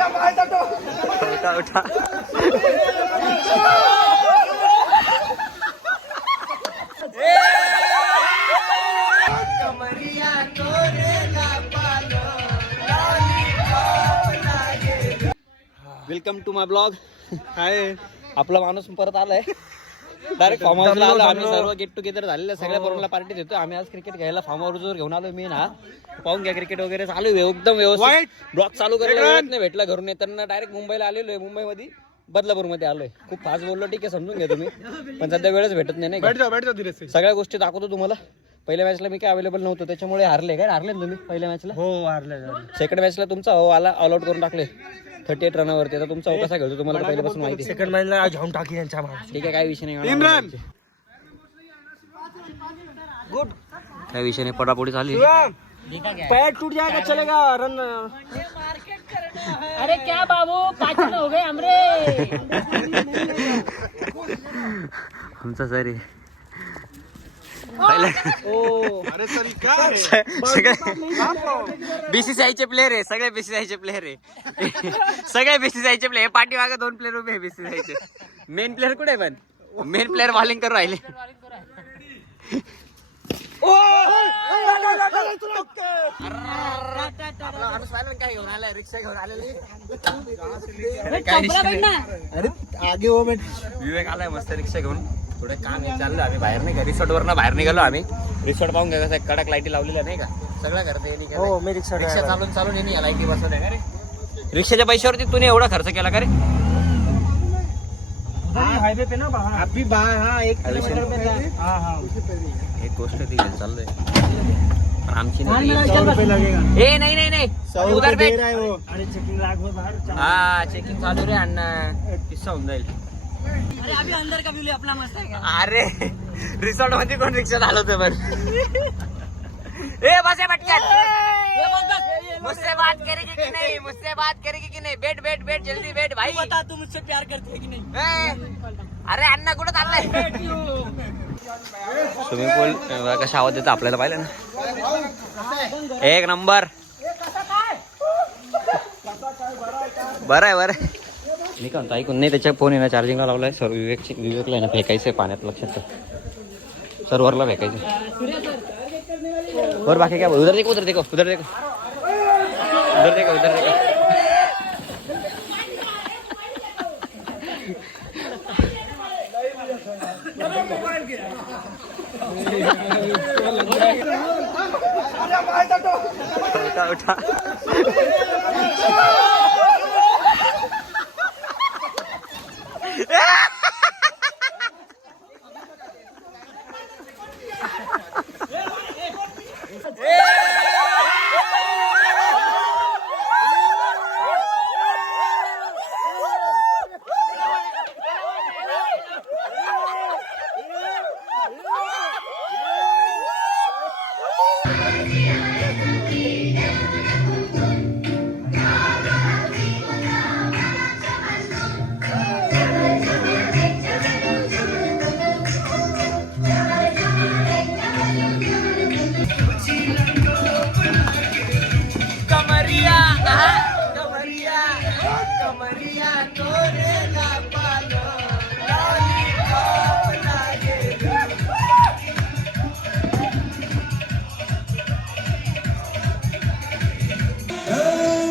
उठा उठा welcome to my blog. हाय, आपला माणूस परत आलाय. डायरेक्ट फॉर्म हाऊसला आलो आम्ही सर्व. गेट टुगेदर झालेलं, सगळ्या पोरांना पार्टी देतो आम्ही. आज क्रिकेट घ्यायला फॉर्म हाऊसवर घेऊन आलो मी ना. पाहून घ्या, क्रिकेट वगैरे चालू आहे एकदम व्यवस्थित. ब्लॉग चालू करायला वेळ नाही भेटला घरून येताना. डायरेक्ट मुंबईला आलेलो आहे. मुंबईमध्ये बदलापूरमध्ये आलोय. खूप फास्ट बोललो, ठीक आहे समजून घ्या तुम्ही, पण सध्या वेळच भेटत नाही. सगळ्या गोष्टी दाखवतो तुम्हाला. पहिल्या मॅचला मी काय अवेलेबल नव्हतो, त्याच्यामुळे हारले. काय हारले ना तुम्ही पहिल्या मॅचला? हो हारले. सेकंड मॅचला तुमचा हो आला, ऑल आउट करून टाकले 38 रनावरती. आता तुमचा कसा खेळतो तुम्हाला पहिल्यापासून माहिती. सेकंड मॅचला घेऊन टाकी यांच्या. ठीक आहे, काय विषय नाही. गुड. काय विषय नाही, पडापोडी झाली. पैर टूट जाएगा चलेगा रन. अरे क्या बाबू, 5 रन हो गए हमरे. आमचा सरी बीसीसीआयचे प्लेअर आहे. सगळे बीसीसीआयचे प्लेअर आहे. सगळे बीसीसीआयचे प्लेअर. पाठीमागे 2 प्लेअर उभे आहे बीसीसीआयचे. मेन प्लेअर कुठे पण? मेन प्लेअर बॉलिंग करून राहिले. काय घेऊन आलाय? रिक्षा घेऊन आलेली. आगे हो बेट. विवेक आलाय मस्त रिक्षा घेऊन. थोडं काम आहे, चाललं आम्ही बाहेर नाही का, रिसॉर्ट वरनं बाहेर निघालो आम्ही. रिसॉर्ट पाहून घ्या, कसं कडक लाईटी लावलेल्या नाही का, सगळं करते. हो मी रिक्षा चालून चालून येणे या लाईटी बसवत आहे का रे. रिक्षाच्या पैशावरती तुम्ही एवढा खर्च केला का रे? हाईवे पे ना बाहर. अभी बाहर. हाँ 1 किलोमीटर पे. हाँ एक गोष्ट ती चाललंय पण आमची नाही. 100 रुपये लगेगा. ए नाही नाही नाही, 100 रुपये दे रहा है वो. अरे चेकिंग लाग में बाहर. हा चेकिंग चालू रे अण्णा, किस्सा होऊन जाईल. अरे अभी अंदर का व्यू अपना मस्त है क्या? अरे रिसॉर्ट मध्ये कोण रिक्षा चालवतं पण. ए बस पटकन. मुझसे बात करेगी कि नहीं? मुझसे बात करेगी कि नहीं? बैठ बैठ बैठ, जल्दी बैठ भाई. बता तू मुझसे प्यार करती है कि नहीं? अरे अण्णा कुठं चाललाय? स्विमिंग पूल कशा आवाज देतं आपल्याला पाहिलं ना. एक नंबर. बरं आहे बरं. मी काय म्हणतो ऐकून नाही, त्याच्या फोन आहे ना चार्जिंगला लावलाय. सर विवेकला आहे ना फेकायचंय पाण्यात, लक्षात ठेव. सर्वरला फेकायचं. और बाकी क्या? उधर देखो उधर देखो उधर देखो उधर देखो उधर देखो. उठा उठा.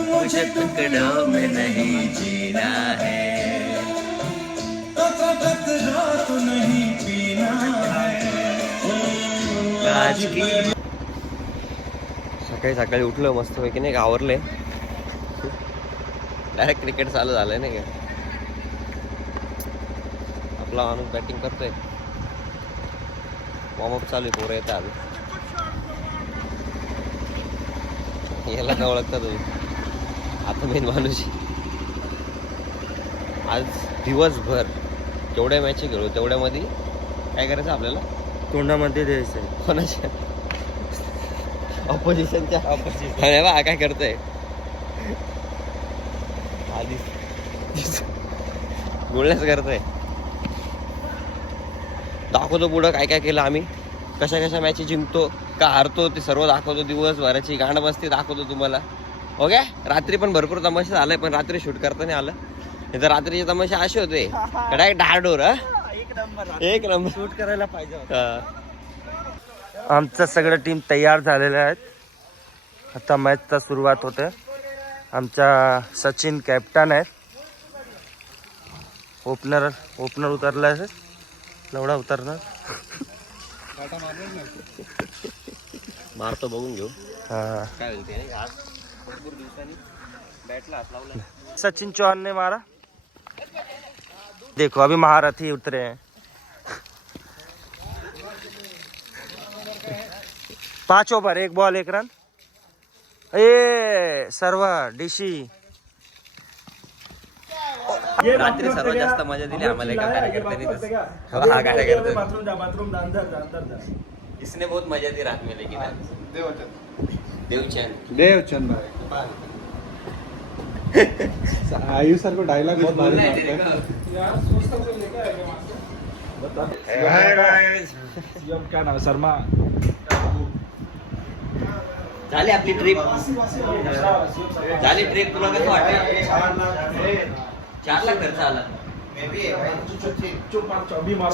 मुझे टुकड़ों में नहीं जीना है, तो नहीं पीना है. आज की सकाळी सकाळी उठलो मस्त पैकी नाही का, आवरले. डायरेक्ट क्रिकेट चालू झालंय नाही का. आपला माणूस बॅटिंग करतोय. वॉर्मअप चालू आहे, पोरं येतं आधी. याला का ओळखता तुम्ही? आता मेन माणूस. आज दिवसभर जेवढ्या मॅच खेळू तेवढ्यामध्ये काय करायचं आपल्याला? तोंडामध्ये द्यायचं. कोणाच्या? ऑपोजिशनच्या. अरे वा, काय करतोय आधी बोलण्याच करतोय. दाखवतो पुढं काय काय केलं आम्ही, कशा कशा मॅची जिंकतो का हारतो ते सर्व दाखवतो. दिवसभराची गाणं बसते दाखवतो तुम्हाला. ओके रात्री पण भरपूर तमाशा झालाय पण रात्री शूट करता नाही आलं. इथं रात्रीचे तमाशे असे होते डायरेक्ट डारडोर. एक नंबर शूट करायला पाहिजे होतं. आमचं सगळं टीम तयार झालेलं आहेत. आता मॅचचा सुरुवात होते. आमचा सचिन कॅप्टन आहेत. ओपनर उतरला आहे. लवडा उतरणार. मारतो बघून घेऊ हाँ काय होते आज भरपूर दिवसांनी बॅटला हात लावला. सचिन चौहान ने मारा. देखो अभी महारथी उतरे हैं. 5 ओव्हर 1 बॉल 1 रन. ए सर्व डीसी. रात्री सर्वात जास्त मजा दिली आम्हाला एका कार्यकर्त्याने. हा कार्यकर्ता इसने बहुत मजा दी रात में लेकिन देवचंद आयु सर को डायलॉग बहुत भारी मारते हैं. क्या नाव शर्मा. झाली आपली ट्रिप. झाली ट्रिप. तुला कसं वाटतं. 4 लाख खर्च आला.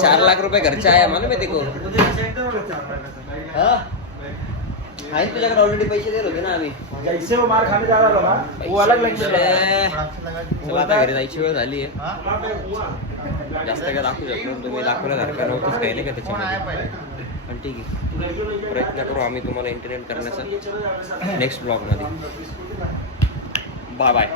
4 लाख रुपये खर्च आहे मला माहिती को. आहे तुझ्याकडे ऑलरेडी पैसे दिले होते ना आम्ही. जैसे वो मार खाने जा रहा था ना वो अलग लग चला आता घरी जायची वेळ झाली आहे. जास्त काय दाखवू शकतो तुम्ही दाखवल्यासारखं नव्हतंच काही नाही का त्याच्यामध्ये. पण ठीक आहे प्रयत्न करू आम्ही तुम्हाला एंटरटेन करण्याचा नेक्स्ट ब्लॉग मध्ये. Bye bye.